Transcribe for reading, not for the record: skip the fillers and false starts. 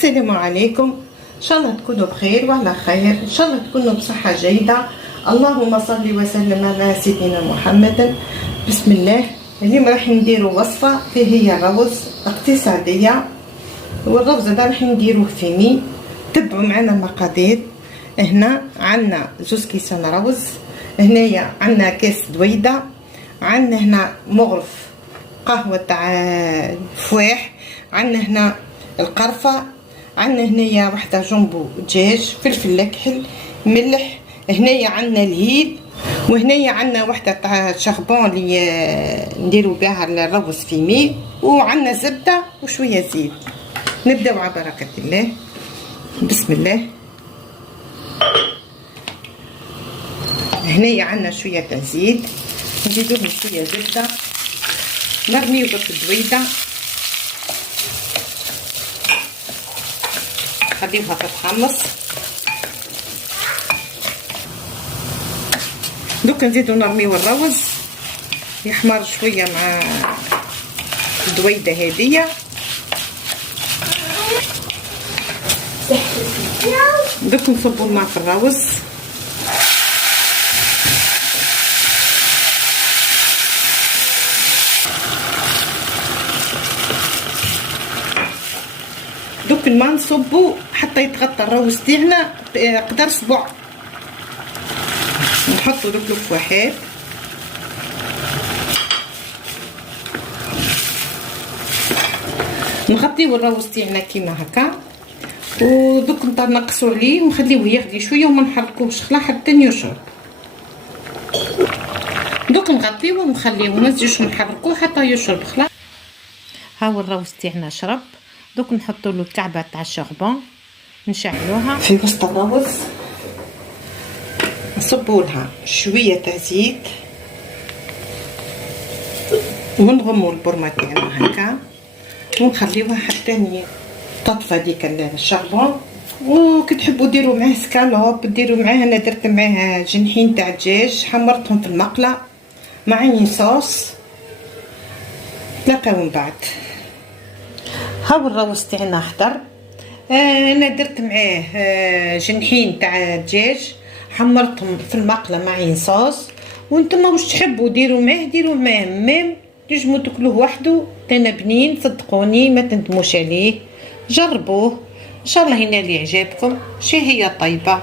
السلام عليكم. ان شاء الله تكونوا بخير وعلى خير، ان شاء الله تكونوا بصحه جيده. اللهم صل وسلم على سيدنا محمد. بسم الله. اليوم راح نديروا وصفه هي الرز اقتصاديه، والرز هذا راح نديروه فيمي. تبعوا معنا المقادير. هنا عندنا 2 كيسان رز، هنايا عندنا كاس دويده، عندنا هنا مغرف قهوه تاع فواح، عندنا هنا القرفه، عندنا هنايا وحده جنبو دجاج، فلفل اكحل، ملح، هنايا عندنا الهيل، وهنايا عندنا وحده تاع شربون اللي نديرو بها الرز فيمي، وعندنا زبده وشويه زيت. نبداو على بركه الله. بسم الله. هنايا عندنا شويه تاع زيت، نزيدو لهم شويه زبده، نرميو في الدويده، نخليوها تتحمص. دوك نزيدو نرميو الرز يحمر شويه مع الدويده هاديه. دوك نصبو الماء في الرز، دوك الماء نصبو حتى يتغطى الروز تاعنا قدر صبع. نحطو دوك الفواحات، نغطيو الروز تاعنا كيما هكا، ودوك نقصو عليه ونخليوه يغلي شويه وما نحركوهش خلا حتى يشرب. دوك نغطيوه ونخليوه ما نزيدوش نحركوه حتى يشرب خلا. هاو الروز تاعنا شرب. دوك نحطوا له كعبه تاع الشربون، نشعلوها في وسط الرز، نصبوا لها شويه تاع زيت، ونغموا البرمه تاعنا هكا، ونخليوها حتى تطفى ديك الشربون. وكي تحبوا ديروا معاه سكالوب ديروا معاه. انا درت معاه جنحين تاع دجاج حمرتهم في المقله مع عين صوص. تلاقاو من بعد. هاو الروز تاعنا حضر. انا درت معاه جنحين تاع دجاج حمرتهم في المقله مع عين صوص. وانتم واش تحبوا ديروا معاه ميم تنجموا تاكلوه وحده تانا بنين. صدقوني ما تندموش عليه، جربوه ان شاء الله ينال اعجابكم. شهيه طيبه.